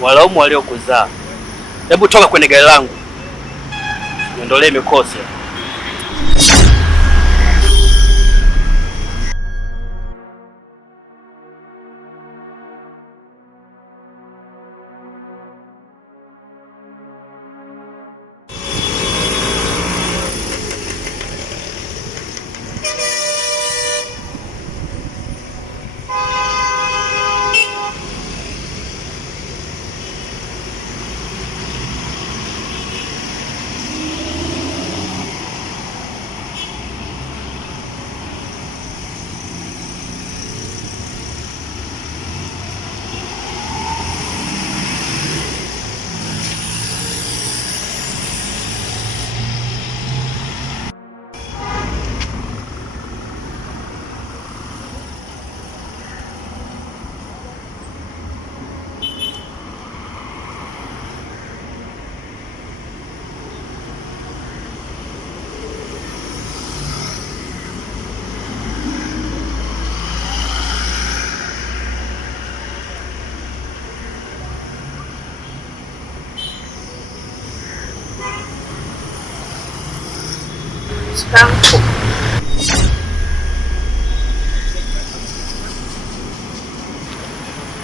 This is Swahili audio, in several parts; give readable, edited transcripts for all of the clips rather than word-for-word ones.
Walaumu waliokuzaa. Hebu toka kwenye gari langu. Niondolee mikosi.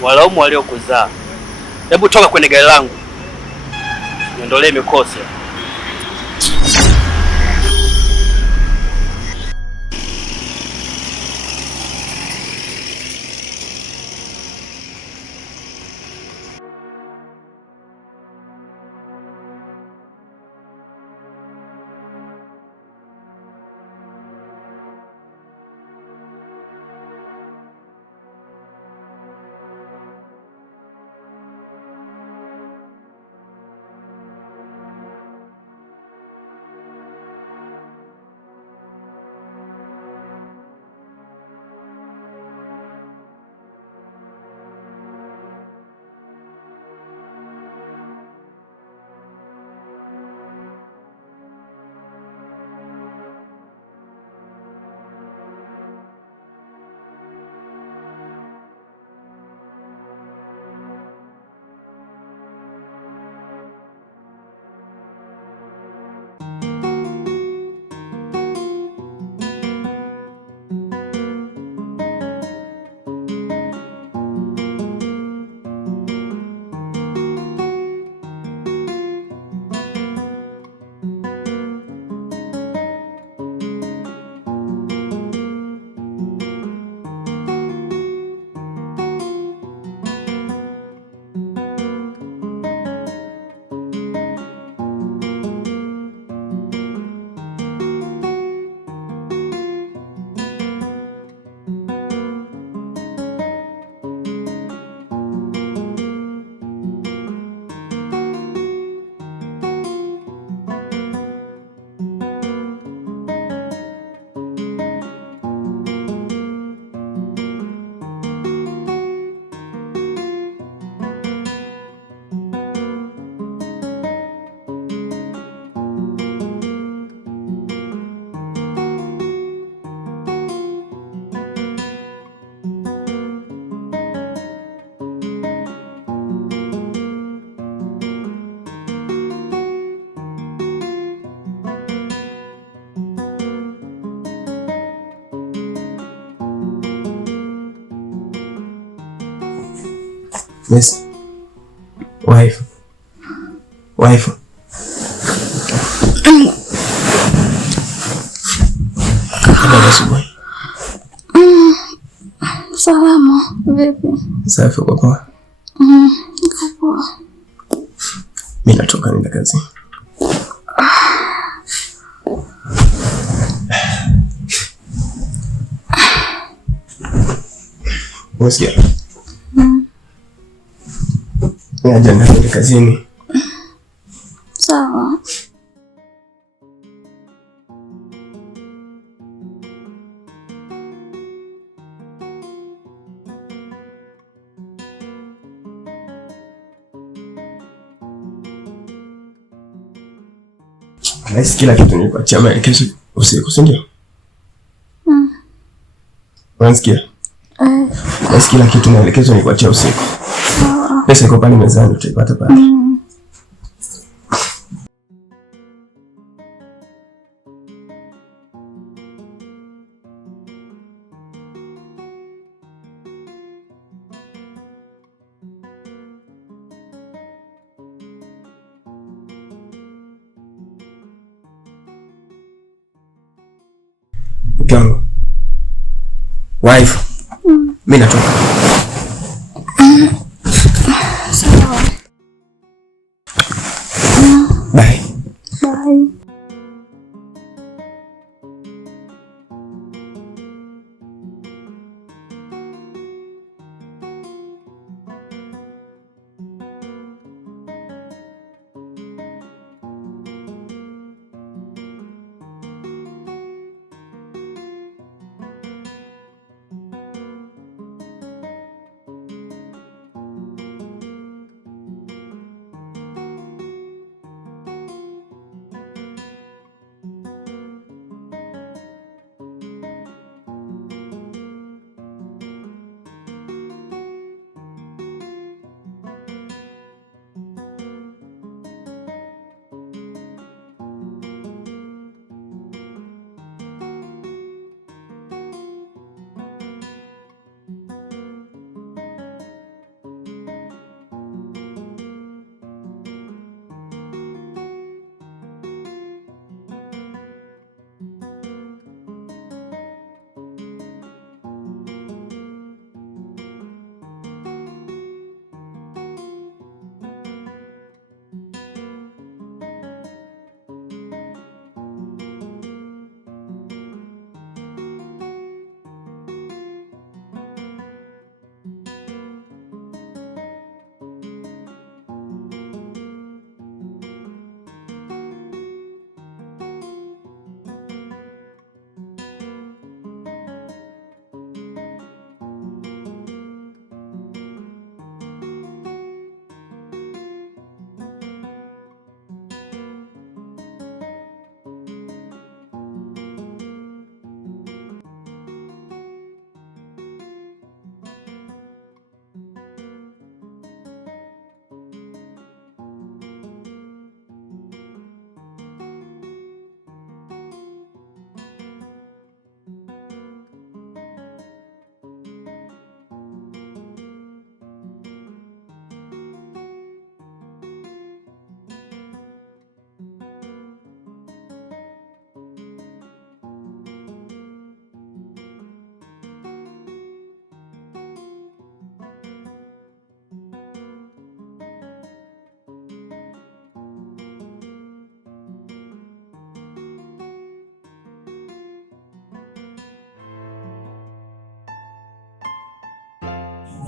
Walaumu waliokuzaa. Hebu toka kwenye gari langu. Niondolee mikosi. Miss wife. Salama, vipi? Safi kwa poa. Niko poa. Mimi natoka nenda kazi. Unasikia? Nenda kazini. Sawa. Nahisi kila kitu nilikuachia maelekezo usiku, si ndio? Unasikia? Basi kila kitu naelekezwa ni kuachia usiku. Pesa iko pale mezani utaipata pale. Mkango. Wife. Mimi natoka. Sawa. Bye. Bye.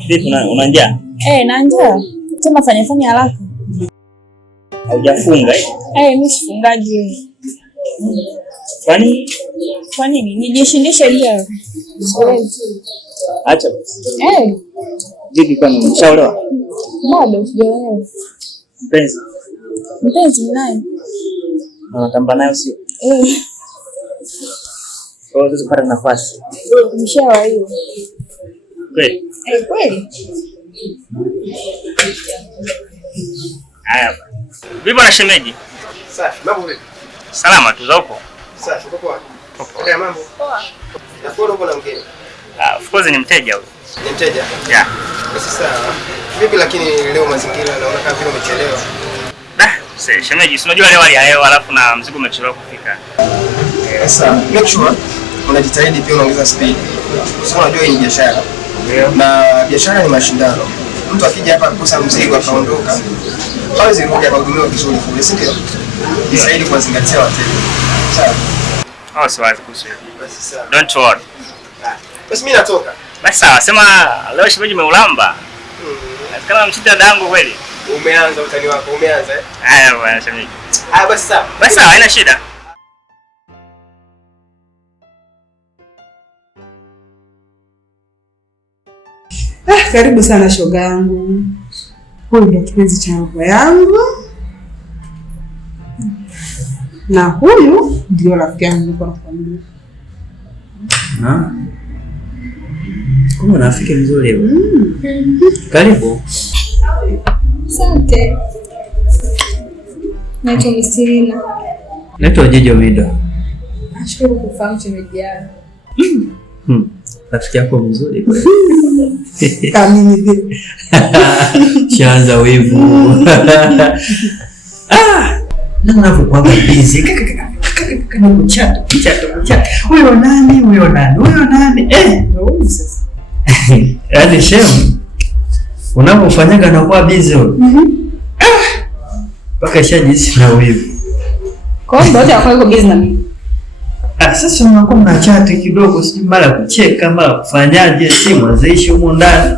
Vipi una njaa? Na njaa. Tena fanya haraka. Haujafunga eh? Mimi sifungaji wewe. Kwani? Kwa nini? Nijishindishe njaa. Acha basi. Vipi kwani umeshaolewa? Bado sijaolewa. Mpenzi naye. Unatamba naye sio? Kwa hiyo tupate nafasi. Mshawa hiyo. Kweli? Kweli. Haya. Vipi na shemeji? Safi, mambo vipi? Salama tu za huko? Safi, uko poa? Poa. Mambo? Poa. Nakuona uko na mgeni. Of course ni mteja huyo. Ni mteja? Yeah. Basi sawa. Vipi lakini leo mazingira naona kama vile umechelewa. Shemeji, si unajua leo hali ya hewa alafu na mzigo umechelewa kufika. Sasa make sure unajitahidi pia unaongeza speed. Sasa unajua hii ni biashara. Na biashara ni mashindano. Mtu akija hapa kukosa mzigo akaondoka, hawezi kurudi akahudumiwa vizuri kule, si ndio? Jitahidi kuwazingatia wateja. Sawa? Siwazi kuhusu. Basi sawa. Don't worry. Basi mimi natoka. Basi sawa, sema leo shemeji umeulamba. Nasikana mchita dangu kweli. Umeanza utani wako, umeanza eh? Haya bwana shemeji. Basi sawa. Basi sawa, haina shida. Karibu sana shoga yangu. Huyu ndio kipenzi cha roho yangu. Na huyu ndio rafiki yangu niko nakwambia. Kumbe rafiki mzuri wewe. Karibu. Asante. Naitwa Misirina. Naitwa Jejo Mido. Nashukuru kufahamu shemeji yangu. Rafiki yako mzuri kweli. Kamini vile. Shaanza wivu. Na unapokuwa busy. Kama kuchata. Huyo nani? Ndio sasa. Yaani shemu. Unapofanyaga na kuwa busy wewe. Paka shajisi na wivu. Kwa hiyo ndio kwa hiyo busy na mimi. Sasa unakuwa na chat kidogo, si mara kucheka, mara kufanyaje, simu zaishi huko ndani.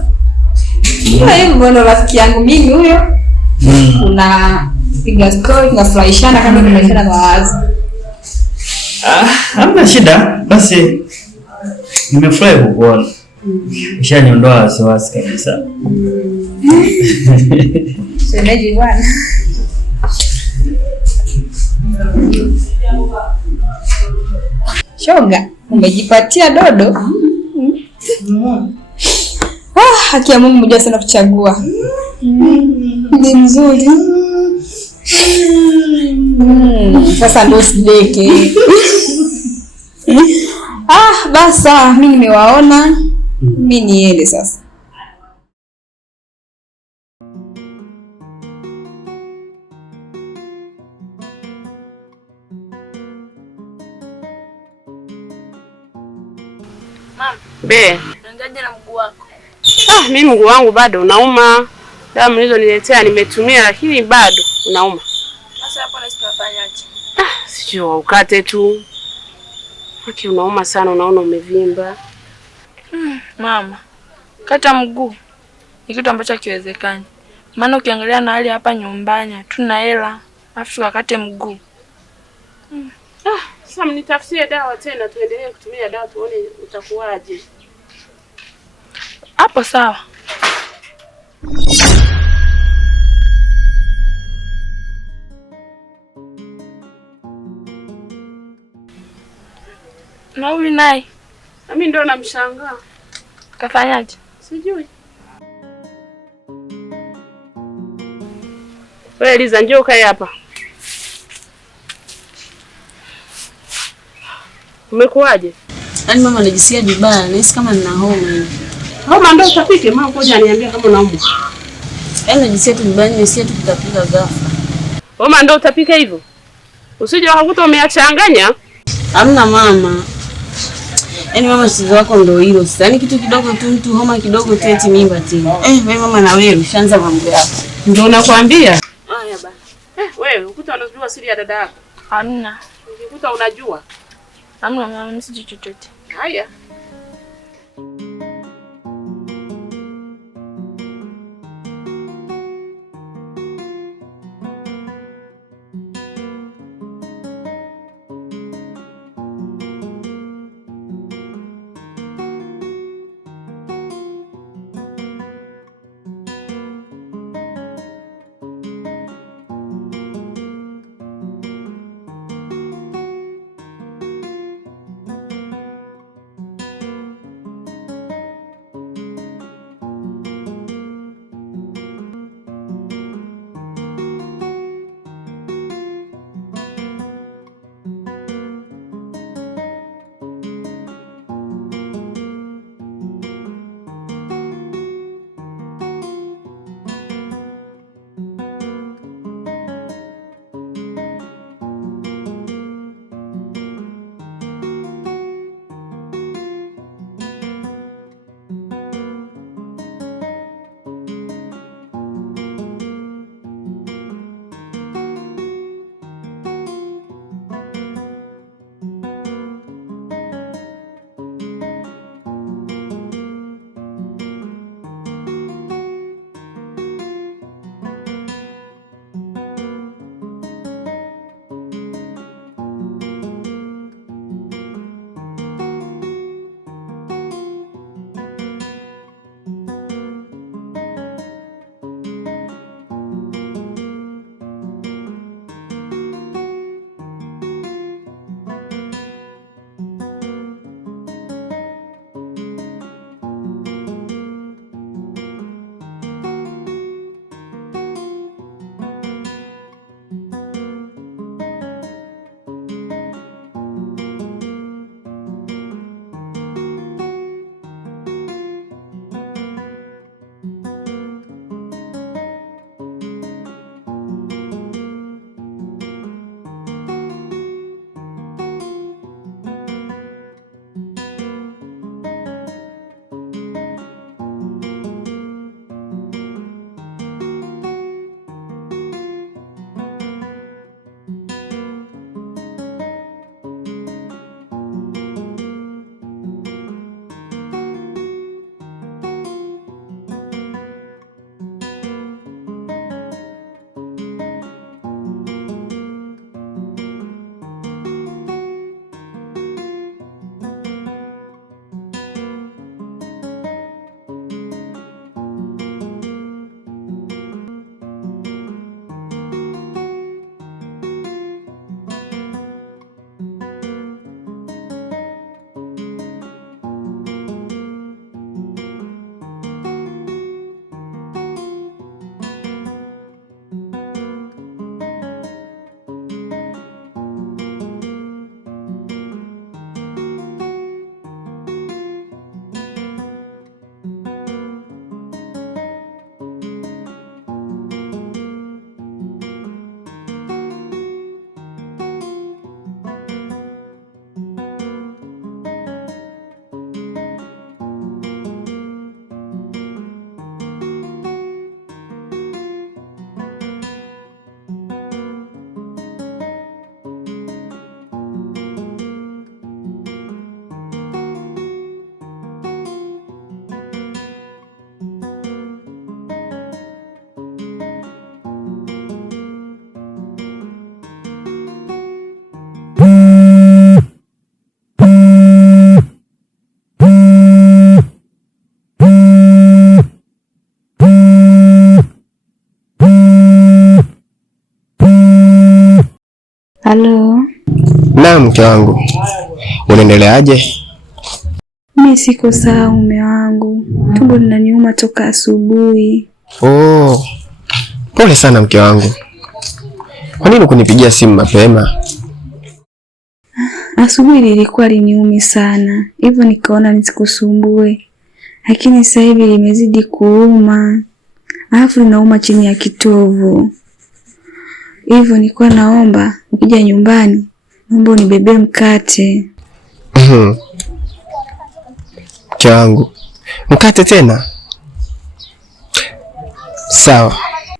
Hiyo mbona rafiki yangu mimi huyo? Una piga story na furahishana kama tumeshana kwa wazi. Hamna shida. Basi nimefurahi kukuona. Ushaniondoa wasiwasi kabisa. Shemeji bwana. Shoga, umejipatia dodo? Haki ya Mungu mmoja sana kuchagua. Ni mzuri. Sasa ndo sideke. Basi mimi nimewaona. Mimi niende sasa. Be, unaendaje na mguu wako? Mimi mguu wangu bado unauma. Dawa mlizoniletea nimetumia lakini bado unauma. Sasa hapo nasi tunafanyaje? Sijui ukate tu. Haki unauma sana, unaona umevimba. Mama, kata mguu ni kitu ambacho hakiwezekani. Maana ukiangalia na hali hapa nyumbani hatuna hela, afu tukakate mguu. Sasa mnitafutie dawa tena, tuendelee kutumia dawa tuone utakuwaje. Hapo sawa. Nauli naye. Mimi ndio namshangaa. Kafanyaje? Sijui. Wewe Liza, njoo kae hapa. Umekuaje? Yaani mama najisikia vibaya, nahisi kama nina homa hivi. Homa ndio utapike, mama ngoja aniambia kama unaumwa. Yaani najisikia tu vibaya, najisikia tu kutapika ghafla. Homa ndio utapika hivyo? Usije ukakuta umeachanganya. Hamna mama. Yaani mama sizo wako ndio hilo. Sasa yaani kitu kidogo tu mtu homa kidogo tu eti mimba tena. Wewe mama na wewe ushaanza mambo yako. Ndio nakwambia. Haya bana. Wewe ukuta unajua siri ya dada yako? Hamna. Ukikuta unajua. Hamna mama, mimi sijui chochote. Haya. Na mke wangu, unaendeleaje? Mimi siko sawa mume wangu. Tumbo linaniuma toka asubuhi. Oh. Pole sana mke wangu. Kwa nini kunipigia simu mapema? Asubuhi lilikuwa liniumi sana. Hivyo nikaona nisikusumbue. Lakini sasa hivi limezidi kuuma. Alafu linauma chini ya kitovu. Hivyo nilikuwa naomba ukija nyumbani, naomba unibebee mkate. Mke wangu. Mkate tena? Sawa.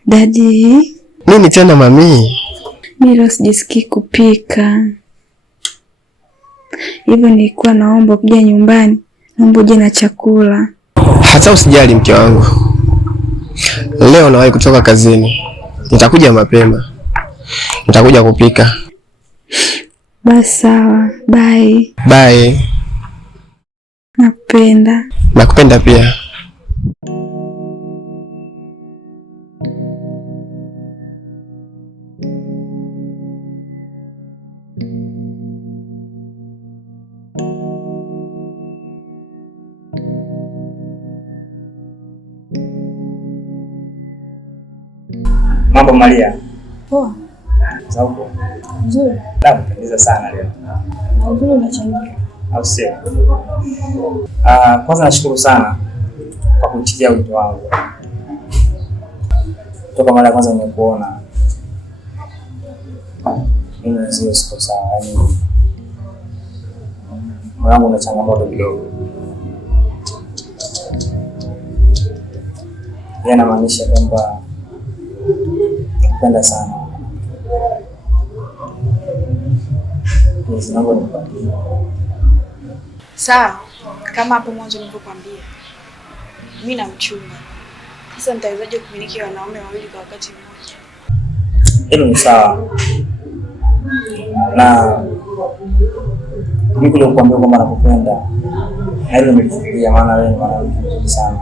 Daddy. Nini tena mami? Mimi leo sijisikii kupika. Hivyo nilikuwa naomba ukija nyumbani, naomba uje na chakula. Hata usijali mke wangu. Leo nawahi kutoka kazini. Nitakuja mapema. Nitakuja kupika. Basi sawa. Bye. Bye. Nakupenda. Nakupenda pia. Mambo Maria. Poa. Sauko. Nzuri. Nakupendeza sana leo. Na uzuri unachangia. Au sio? Kwanza nashukuru sana kwa kuitikia wito wangu. Toka mara ya kwanza nimekuona. Mimi nzio siko sawa, yaani moyo wangu una changamoto kidogo. Yanamaanisha kwamba nakupenda sana. Sawa, kama hapo mwanzo nilivyokuambia, mimi na mchumba. Sasa nitawezaje kumiliki wanaume wawili kwa wakati mmoja? Hilo ni sawa. Na mimi kule kukuambia kwamba nakupenda, na hilo nimelifikiria, maana wewe ni mwanamke mzuri sana.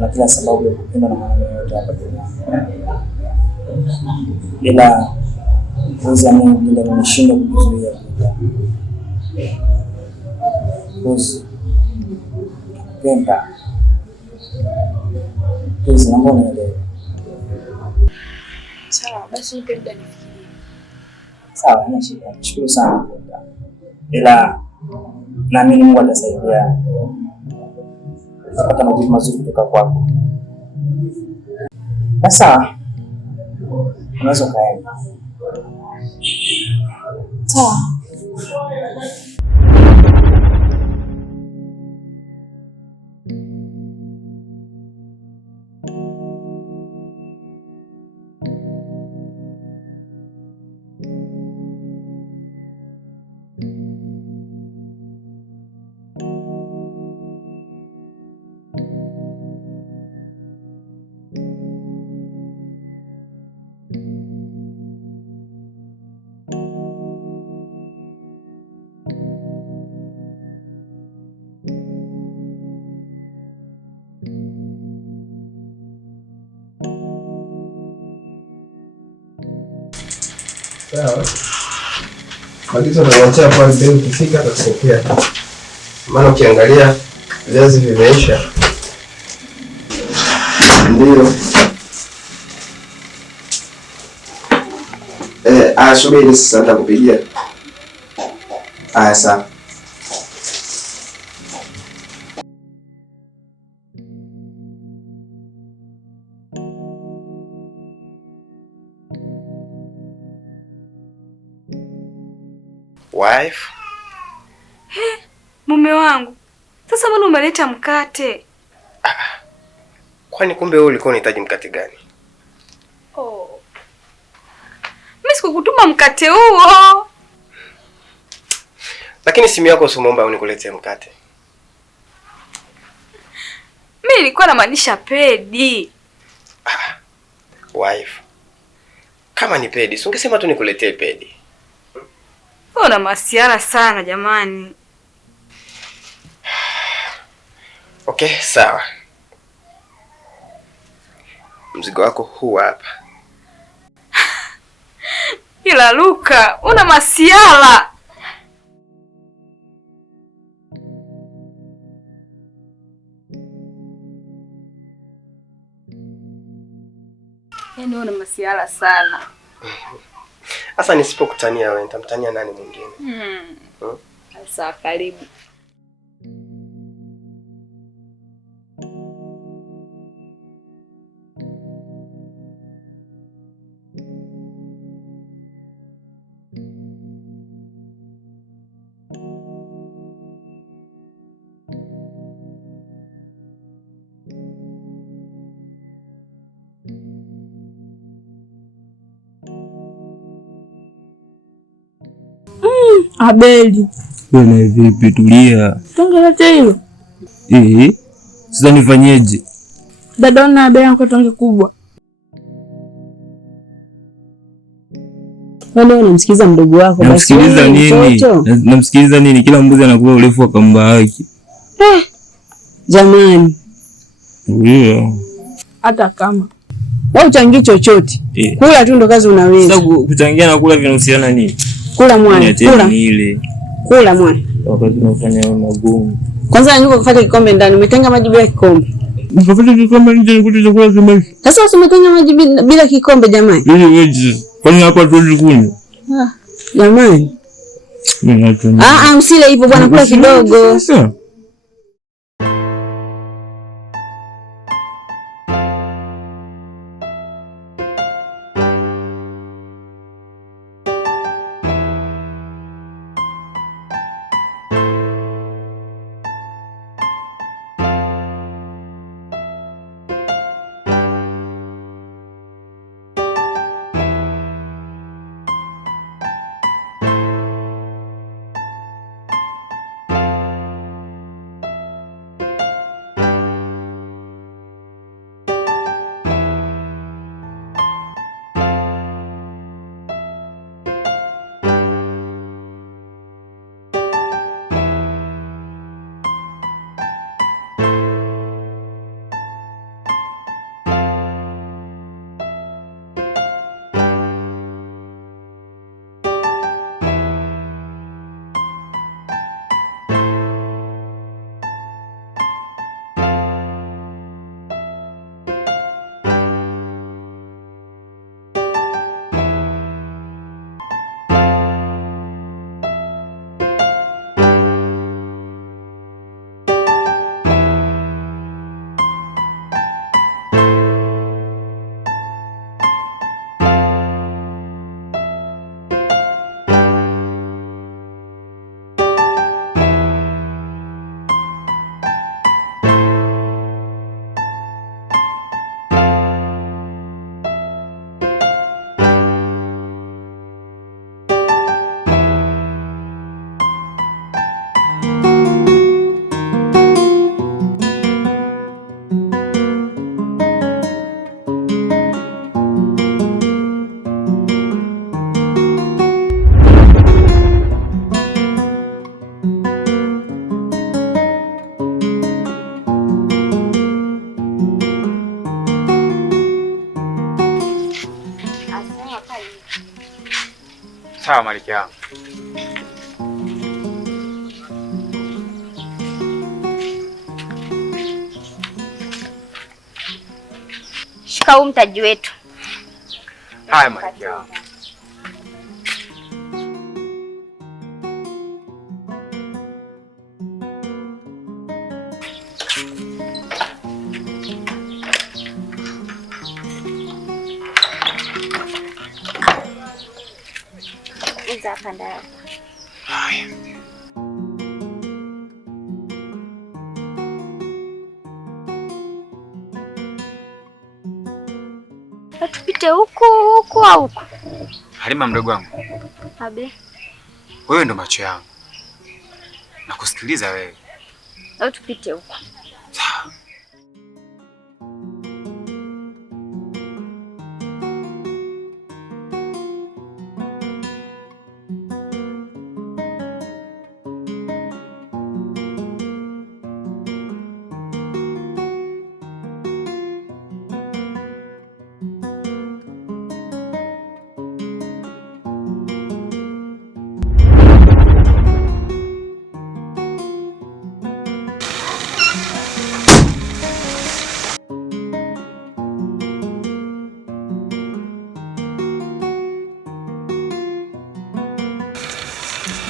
Na kila sababu ya kupenda na mwanaume yote hapa duniani. Ila uweza mimi bila nimeshindwa kujizuia kupenda. Uzi kupenda. Uzi naomba unielewe. Sawa, basi nipe muda nifikirie. Sawa, haina shida. Nashukuru sana kupenda. Ila naamini Mungu atasaidia. Utapata majibu mazuri kutoka kwako. Na sawa. Unaweza kaenda. Sawa. Sawa. Maagizo tunaanzia pale mbele, ukifika tutasokea. Maana ukiangalia viazi vimeisha. Ndio. Subiri sasa nitakupigia. Sawa. Wife? Mume wangu. Sasa mbona umeleta mkate? Kwani kumbe wewe ulikuwa unahitaji mkate gani? Oh. Mimi sikukutuma mkate huo. Lakini simu yako usimuomba unikuletee mkate. Mimi nilikuwa namaanisha pedi. Wife. Kama ni pedi, si ungesema tu nikuletee pedi. Una masiara sana jamani. Okay, sawa. Mzigo wako huu hapa. Ila Luka, una masiala. Yaani una masiala sana. Sasa nisipokutania wewe nitamtania nani mwingine? Sasa karibu. Abeli. Bwana vipi, tulia. Tongelete hilo. Sasa nifanyeje? Dada na Abeli anako tonge kubwa. Wewe unamsikiza mdogo wako basi. Namsikiliza nini? Namsikiliza nini? Kila mbuzi anakuwa urefu wa kamba yake. Jamani. Ndio. Hata kama wewe uchangie chochote. Kula tu ndo kazi unaweza. Sasa kuchangia na kula vinahusiana nini? Kula mwana, kula. Kula mwana. Wakati unafanya magumu. Kwanza nyuko kufuata kikombe ndani, umetenga maji bila kikombe. Unafuata kikombe nje nikuti chakula kimali. Sasa umetenga maji bila kikombe jamani. Ili wewe. Kwani hapa tuwezi kunywa? Jamani. Usile hivyo bwana, kula kidogo. Sasa. Sawa malkia yangu. Shika huu mtaji wetu. Haya malkia yangu. Haya. Tupite huku au huku? Halima mdogo wangu. Abe. Wewe ndo macho yangu. Nakusikiliza wewe. Au tupite huku. Sawa.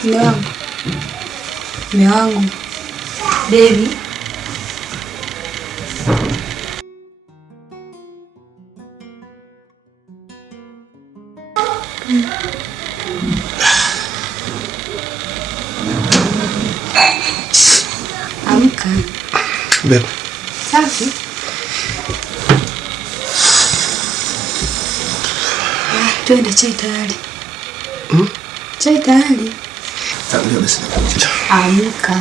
Mume wangu. Baby. Amka. Bebe. Safi. Twende, chai tayari. Chai tayari. Tangulia basi nakuja. Amka.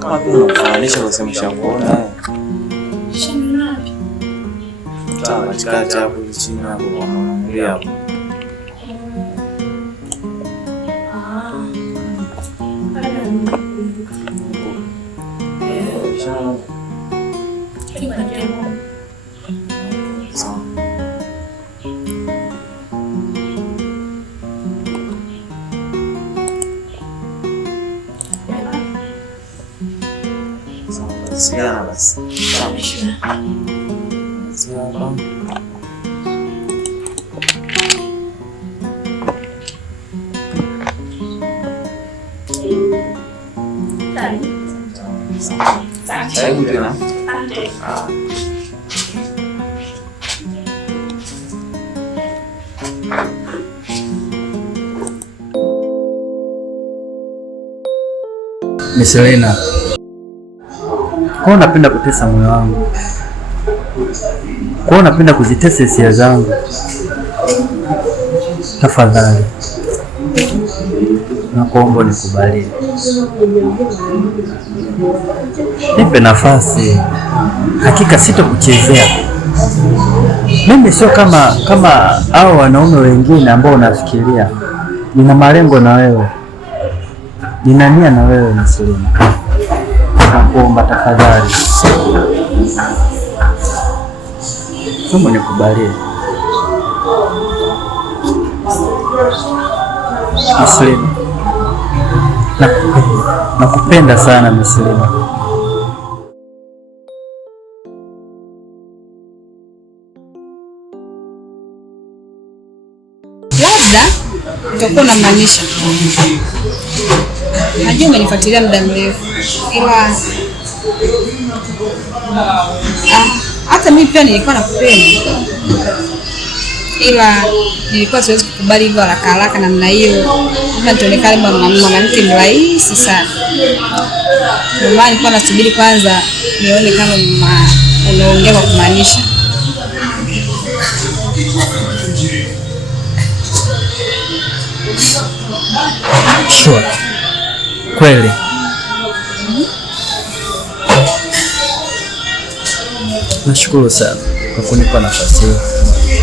Kama vile unafananisha kusema shakuona. Shani wapi? Sawa, katikati hapo chini hapo kwa mwanangu hapo. Sigana basi. Sawa. Karibu tena. Miss Elena, kwa unapenda kutesa moyo wangu, kwa unapenda kuzitesa hisia zangu, tafadhali nakuomba nikubalie, nipe nafasi. Hakika sitokuchezea. Mimi sio kama hao wanaume wengine ambao unafikiria. Nina malengo na wewe, nina nia na wewe Miss Elena. Nakuomba tafadhali, naomba nikubalie. Miss Elena, nakupenda sana Miss Elena. Labda utakuwa unamaanisha, najua umenifuatilia muda mrefu, ila hata mimi pia nilikuwa nakupenda, ila nilikuwa siwezi kukubali hivyo haraka haraka namna hiyo, kama nitaonekana mwanamke mrahisi sana. Ndio maana nilikuwa nasubiri kwanza nione kama unaongea kwa kumaanisha. Sure. Kweli. Nashukuru sana kwa kunipa nafasi hii.